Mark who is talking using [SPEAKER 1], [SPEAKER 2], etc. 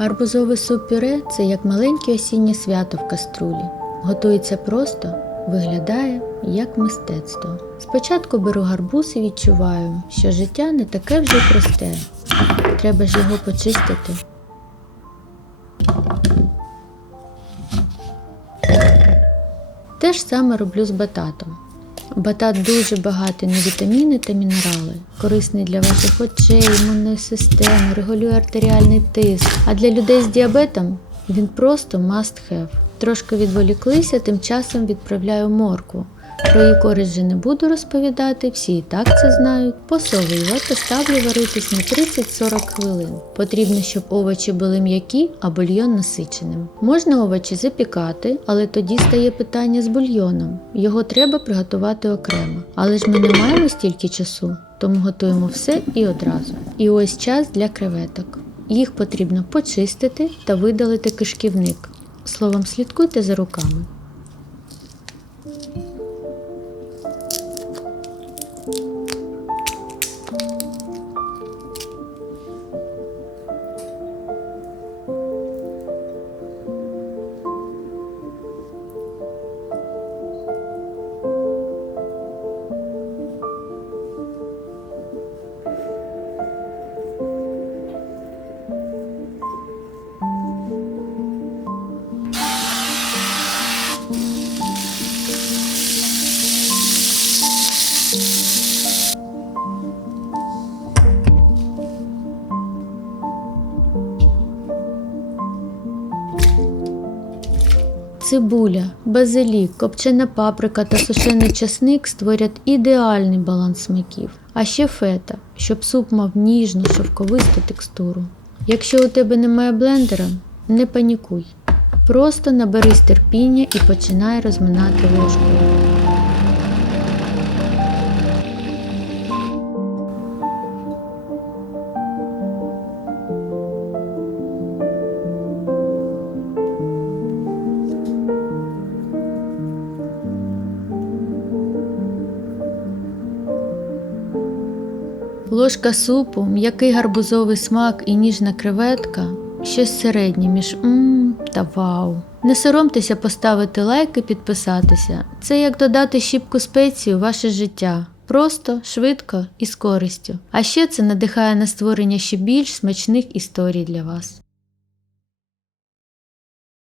[SPEAKER 1] Гарбузовий суп-пюре це як маленьке осіннє свято в каструлі. Готується просто, виглядає як мистецтво. Спочатку беру гарбуз і відчуваю, що життя не таке вже просте. Треба ж його почистити. Те ж саме роблю з бататом. Батат дуже багатий на вітаміни та мінерали, корисний для ваших очей, імунної системи, регулює артеріальний тиск. А для людей з діабетом він просто must have. Трошки відволіклися, тим часом відправляю моркву. Про її користь же не буду розповідати, всі і так це знають. Посолювати ставлю варитись на 30-40 хвилин. Потрібно, щоб овочі були м'які, а бульйон насиченим. Можна овочі запікати, але тоді стає питання з бульйоном. Його треба приготувати окремо. Але ж ми не маємо стільки часу, тому готуємо все і одразу. І ось час для креветок. Їх потрібно почистити та видалити кишківник. Словом, слідкуйте за руками. Thank you. Цибуля, базилік, копчена паприка та сушений часник створять ідеальний баланс смаків. А ще фета, щоб суп мав ніжну шовковисту текстуру. Якщо у тебе немає блендера, не панікуй. Просто наберись терпіння і починай розминати ложкою. Ложка супу, м'який гарбузовий смак і ніжна креветка щось середнє між мм та вау. Не соромтеся поставити лайк і підписатися. Це як додати щіпку спеції у ваше життя. Просто, швидко і з користю. А ще це надихає на створення ще більш смачних історій для вас.